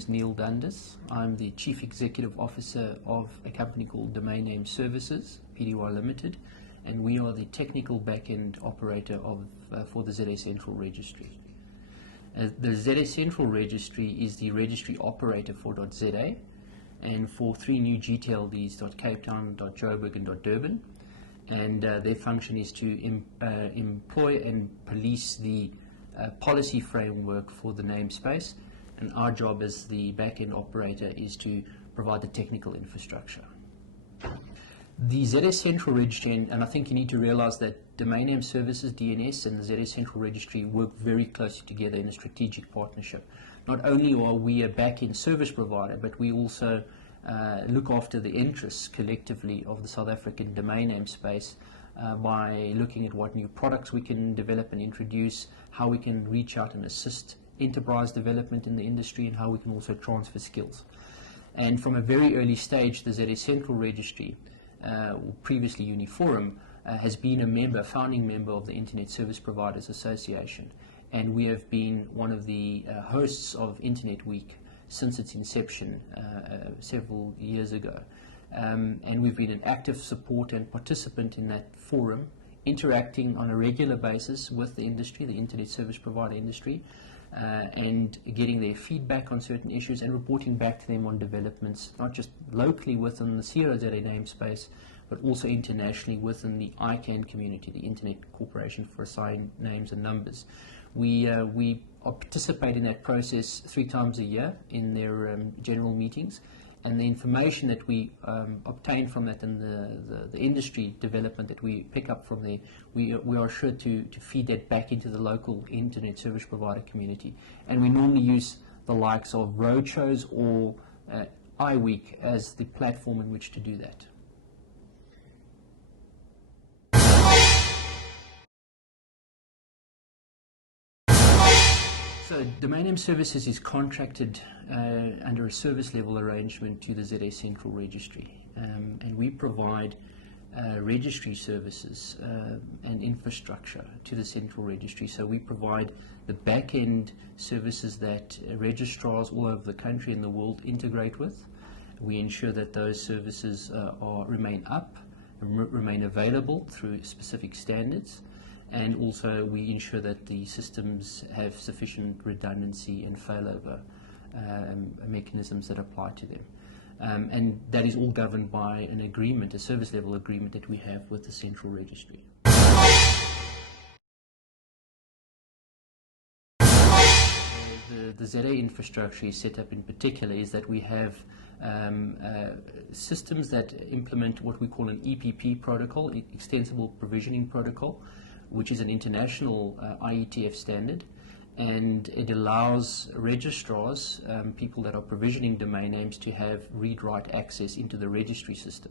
name's Neil Dundas. I'm the Chief Executive Officer of a company called Domain Name Services, Pty Limited, and we are the technical back-end operator for the ZA Central Registry. The ZA Central Registry is the registry operator for .za and for three new GTLDs, .Cape Town, .Joburg and .Durban, and their function is to employ and police the policy framework for the namespace, and our job as the back-end operator is to provide the technical infrastructure. The ZA Central Registry, and I think you need to realize that Domain Name Services, DNS, and the ZA Central Registry work very closely together in a strategic partnership. Not only are we a back-end service provider, but we also look after the interests collectively of the South African domain name space by looking at what new products we can develop and introduce, how we can reach out and assist enterprise development in the industry, and how we can also transfer skills. And from a very early stage, the ZA Central Registry, previously Uniforum, has been a founding member of the Internet Service Providers Association, and we have been one of the hosts of Internet Week since its inception several years ago. And we've been an active supporter and participant in that forum, interacting on a regular basis with the industry, the Internet Service Provider industry, and getting their feedback on certain issues and reporting back to them on developments, not just locally within the COZA namespace, but also internationally within the ICANN community, the Internet Corporation for Assigned Names and Numbers. We participate in that process 3 times a year in their general meetings, and the information that we obtain from that and the industry development that we pick up from there, we are sure to feed that back into the local internet service provider community. And we normally use the likes of roadshows or iWeek as the platform in which to do that. So Domain Name Services is contracted under a service level arrangement to the ZA Central Registry, and we provide registry services and infrastructure to the Central Registry. So we provide the back-end services that registrars all over the country and the world integrate with. We ensure that those services remain up and remain available through specific standards. And also we ensure that the systems have sufficient redundancy and failover mechanisms that apply to them. And that is all governed by an agreement, a service level agreement that we have with the Central Registry. The ZA infrastructure is set up in particular is that we have systems that implement what we call an EPP protocol, Extensible Provisioning Protocol, which is an international IETF standard, and it allows registrars, people that are provisioning domain names, to have read-write access into the registry system.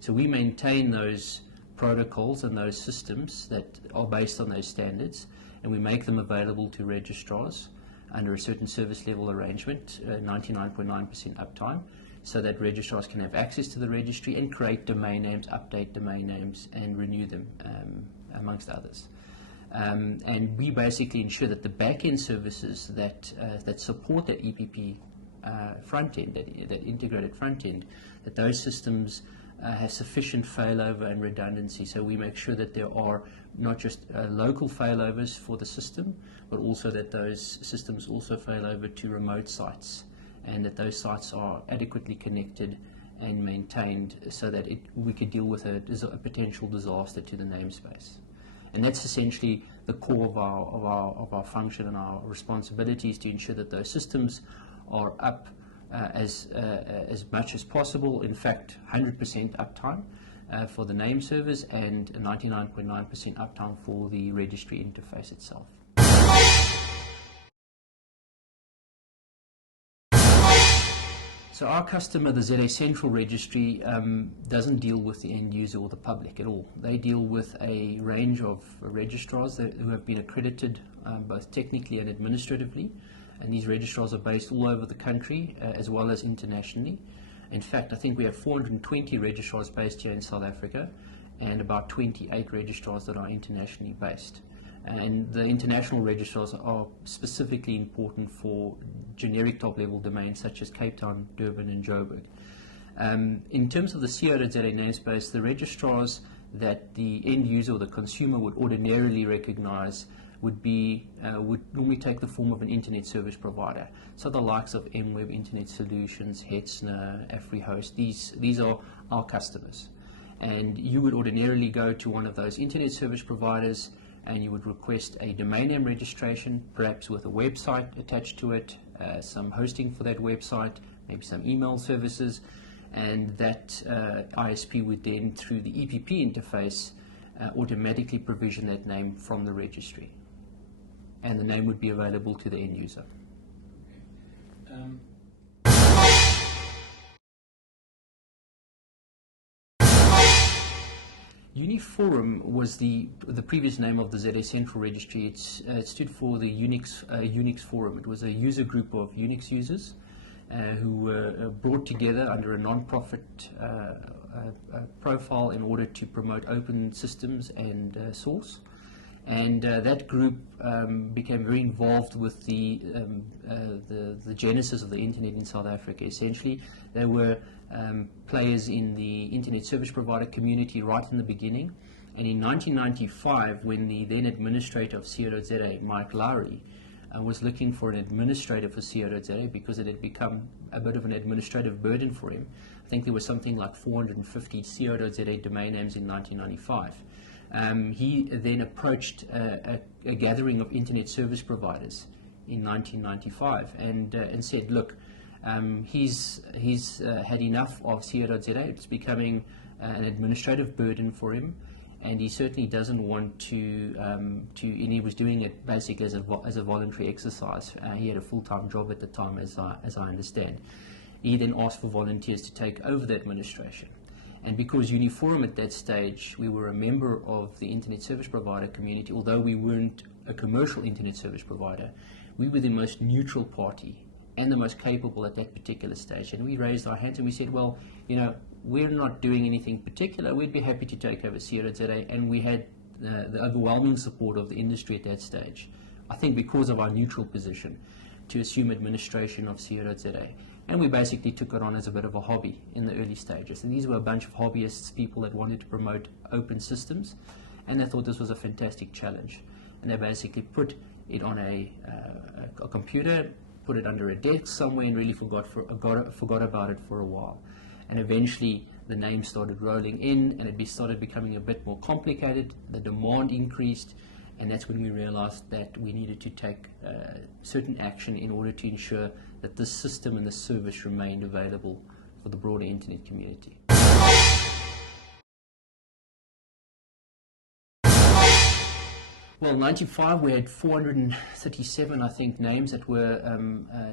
So we maintain those protocols and those systems that are based on those standards, and we make them available to registrars under a certain service level arrangement, 99.9% uptime, so that registrars can have access to the registry and create domain names, update domain names, and renew them, amongst others. And we basically ensure that the back-end services that support that EPP front end, that integrated front end, that those systems have sufficient failover and redundancy. So we make sure that there are not just local failovers for the system, but also that those systems also fail over to remote sites, and that those sites are adequately connected and maintained so that we could deal with a potential disaster to the namespace. And that's essentially the core of our function and our responsibilities, to ensure that those systems are up as much as possible. In fact, 100% uptime for the name servers and 99.9% uptime for the registry interface itself. So our customer, the ZA Central Registry, doesn't deal with the end user or the public at all. They deal with a range of registrars who have been accredited both technically and administratively, and these registrars are based all over the country as well as internationally. In fact, I think we have 420 registrars based here in South Africa and about 28 registrars that are internationally based. And the international registrars are specifically important for generic top-level domains such as Cape Town, Durban, and Joburg. In terms of the CO.za namespace, the registrars that the end user or the consumer would ordinarily recognize would normally take the form of an internet service provider. So the likes of MWeb Internet Solutions, Hetzner, AfriHost, these are our customers. And you would ordinarily go to one of those internet service providers and you would request a domain name registration, perhaps with a website attached to it, some hosting for that website, maybe some email services, and that ISP would then, through the EPP interface, automatically provision that name from the registry. And the name would be available to the end user. Uniforum was the previous name of the ZA Central Registry. It stood for the Unix Forum. It was a user group of Unix users who were brought together under a non-profit profile in order to promote open systems and source. And that group became very involved with the genesis of the internet in South Africa. Essentially, they were players in the internet service provider community right in the beginning. And in 1995, when the then administrator of CO.za, Mike Lowry, was looking for an administrator for CO.za because it had become a bit of an administrative burden for him. I think there was something like 450 CO.za domain names in 1995. He then approached a gathering of internet service providers in 1995 and said, look, he's had enough of CO.za. It's becoming an administrative burden for him, and he certainly doesn't want to and he was doing it basically as a voluntary exercise. He had a full-time job at the time, as I understand. He then asked for volunteers to take over the administration. And because Uniforum at that stage, we were a member of the internet service provider community, although we weren't a commercial internet service provider, we were the most neutral party and the most capable at that particular stage. And we raised our hands and we said, well, you know, we're not doing anything particular. We'd be happy to take over CO.za. And we had the overwhelming support of the industry at that stage, I think because of our neutral position, to assume administration of CO.za. And we basically took it on as a bit of a hobby in the early stages. And these were a bunch of hobbyists, people that wanted to promote open systems, and they thought this was a fantastic challenge. And they basically put it on a computer, put it under a desk somewhere, and really forgot about it for a while. And eventually the name started rolling in, and it started becoming a bit more complicated. The demand increased, and that's when we realized that we needed to take certain action in order to ensure that this system and this service remained available for the broader internet community. Well, in 95 we had 437, I think, names that were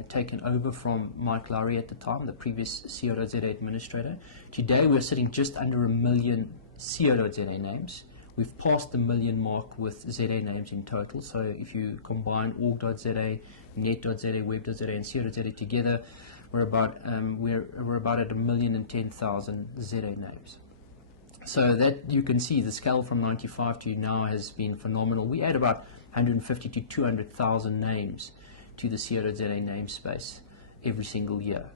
taken over from Mike Lowry at the time, the previous CO.za administrator. Today we're sitting just under 1 million CO.za names. We've passed the 1 million mark with ZA names in total. So if you combine org.za, net.za, web.za, and CO.za together, we're about at 1,010,000 ZA names. So that you can see the scale from 95 to now has been phenomenal. We add about 150 to 200,000 names to the CO.za namespace every single year.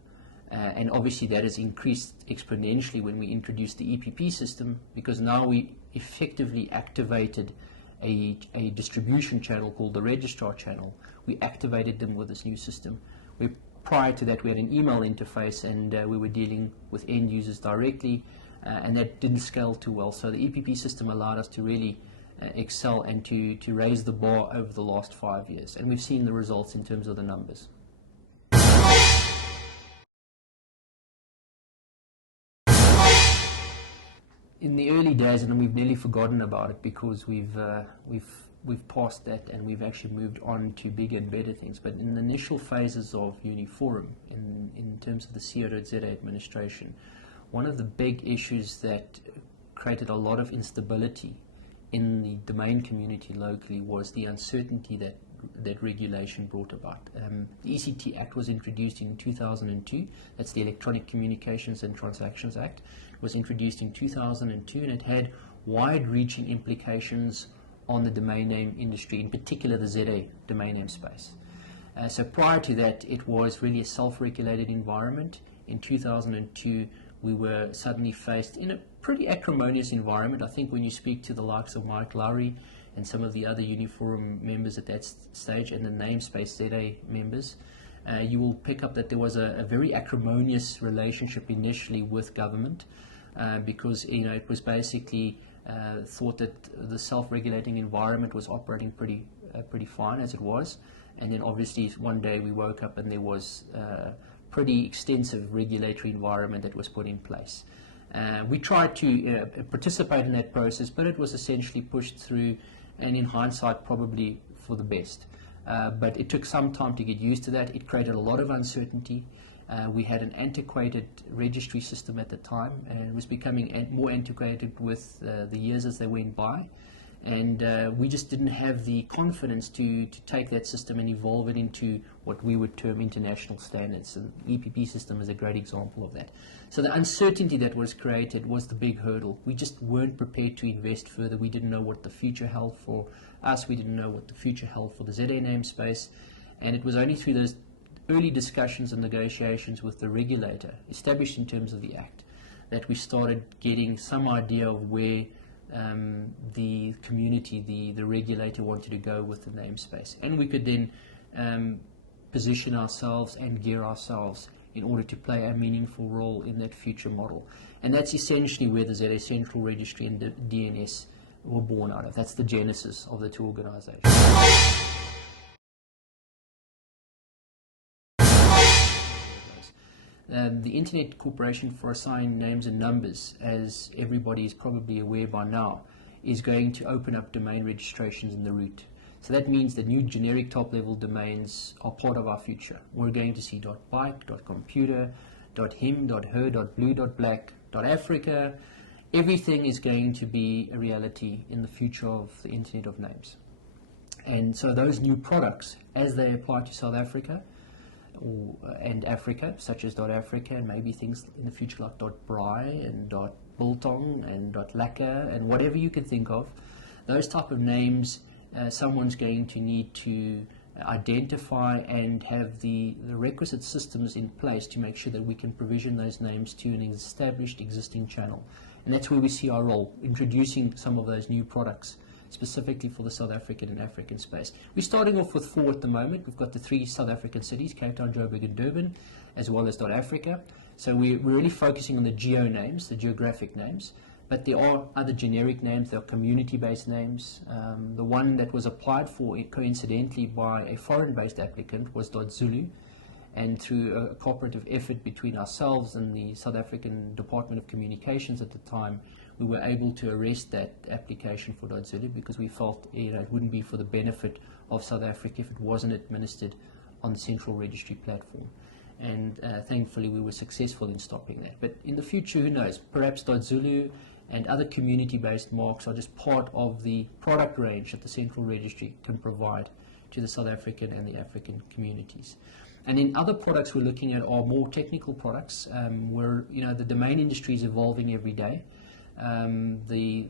And obviously that has increased exponentially when we introduced the EPP system, because now we effectively activated a distribution channel called the registrar channel. We activated them with this new system. Prior to that we had an email interface, and we were dealing with end users directly, and that didn't scale too well. So the EPP system allowed us to really excel and to raise the bar over the last 5 years, and we've seen the results in terms of the numbers. In the early days, and we've nearly forgotten about it because we've passed that and we've actually moved on to bigger and better things. But in the initial phases of Uniforum, in terms of the CO.za administration, one of the big issues that created a lot of instability in the domain community locally was the uncertainty that regulation brought about. The ECT Act was introduced in 2002. That's the Electronic Communications and Transactions Act. It was introduced in 2002, and it had wide-reaching implications on the domain name industry, in particular the ZA domain name space. So prior to that, it was really a self-regulated environment. In 2002, we were suddenly faced in a pretty acrimonious environment. I think when you speak to the likes of Mike Lowry and some of the other Uniforum members at that stage and the namespace ZA members, you will pick up that there was a very acrimonious relationship initially with government, because it was basically thought that the self-regulating environment was operating pretty fine as it was, and then obviously one day we woke up and there was pretty extensive regulatory environment that was put in place. We tried to participate in that process, but it was essentially pushed through, and in hindsight probably for the best. But it took some time to get used to that. It created a lot of uncertainty. We had an antiquated registry system at the time, and it was becoming more antiquated with the years as they went by. And we just didn't have the confidence to take that system and evolve it into what we would term international standards. And the EPP system is a great example of that. So the uncertainty that was created was the big hurdle. We just weren't prepared to invest further. We didn't know what the future held for us. We didn't know what the future held for the ZA namespace. And it was only through those early discussions and negotiations with the regulator, established in terms of the Act, that we started getting some idea of where the community, the regulator wanted to go with the namespace. And we could then position ourselves and gear ourselves in order to play a meaningful role in that future model. And that's essentially where the ZA Central Registry and the DNS were born out of. That's the genesis of the two organizations. The Internet Corporation for Assigned Names and Numbers, as everybody is probably aware by now, is going to open up domain registrations in the root. So that means that new generic top-level domains are part of our future. We're going to see .bike, .computer, .him, .her, .blue, .black, .africa. Everything is going to be a reality in the future of the Internet of Names. And so those new products, as they apply to South Africa, and Africa, such as .africa, and maybe things in the future like .bri and .biltong and .lacquer and whatever you can think of, those type of names, someone's going to need to identify and have the requisite systems in place to make sure that we can provision those names to an established existing channel. And that's where we see our role, introducing some of those new products specifically for the South African and African space. We're starting off with 4 at the moment. We've got the 3 South African cities, Cape Town, Joburg and Durban, as well as .africa. So we're really focusing on the geo names, the geographic names, but there are other generic names, there are community-based names. The one that was applied for coincidentally by a foreign-based applicant was .zulu, and through a cooperative effort between ourselves and the South African Department of Communications at the time, we were able to arrest that application for .zulu because we felt it wouldn't be for the benefit of South Africa if it wasn't administered on the central registry platform. And thankfully we were successful in stopping that. But in the future, who knows, perhaps .zulu and other community-based marks are just part of the product range that the central registry can provide to the South African and the African communities. And in other products we're looking at are more technical products where the domain industry is evolving every day. The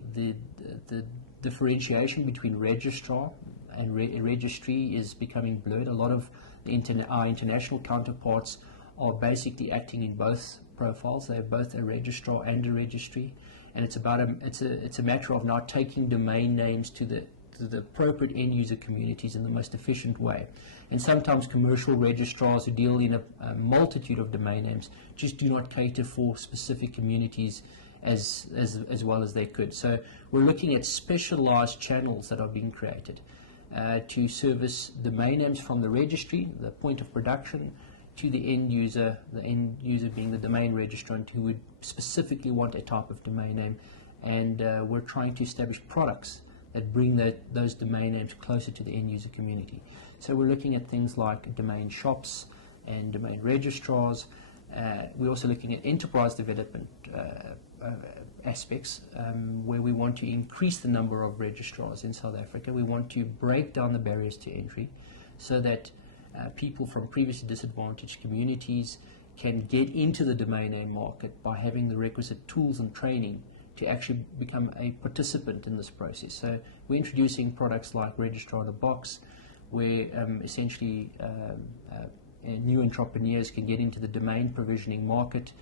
differentiation between registrar and registry is becoming blurred. A lot of our international counterparts are basically acting in both profiles. They're both a registrar and a registry, and it's a matter of now taking domain names to the appropriate end user communities in the most efficient way. And sometimes commercial registrars who deal in a multitude of domain names just do not cater for specific communities as well as they could. So we're looking at specialized channels that are being created to service domain names from the registry, the point of production, to the end user being the domain registrant who would specifically want a type of domain name. And we're trying to establish products that bring those domain names closer to the end user community. So we're looking at things like domain shops and domain registrars. We're also looking at enterprise development aspects where we want to increase the number of registrars in South Africa. We want to break down the barriers to entry so that people from previously disadvantaged communities can get into the domain name market by having the requisite tools and training to actually become a participant in this process. So we're introducing products like Registrar in a Box, where essentially new entrepreneurs can get into the domain provisioning market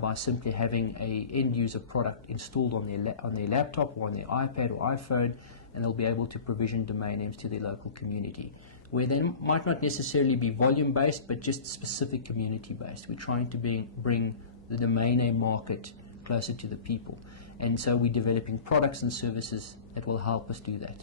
by simply having a end user product installed on their laptop or on their iPad or iPhone, and they'll be able to provision domain names to their local community, where they might not necessarily be volume based but just specific community based. We're trying to bring the domain name market closer to the people, and so we're developing products and services that will help us do that.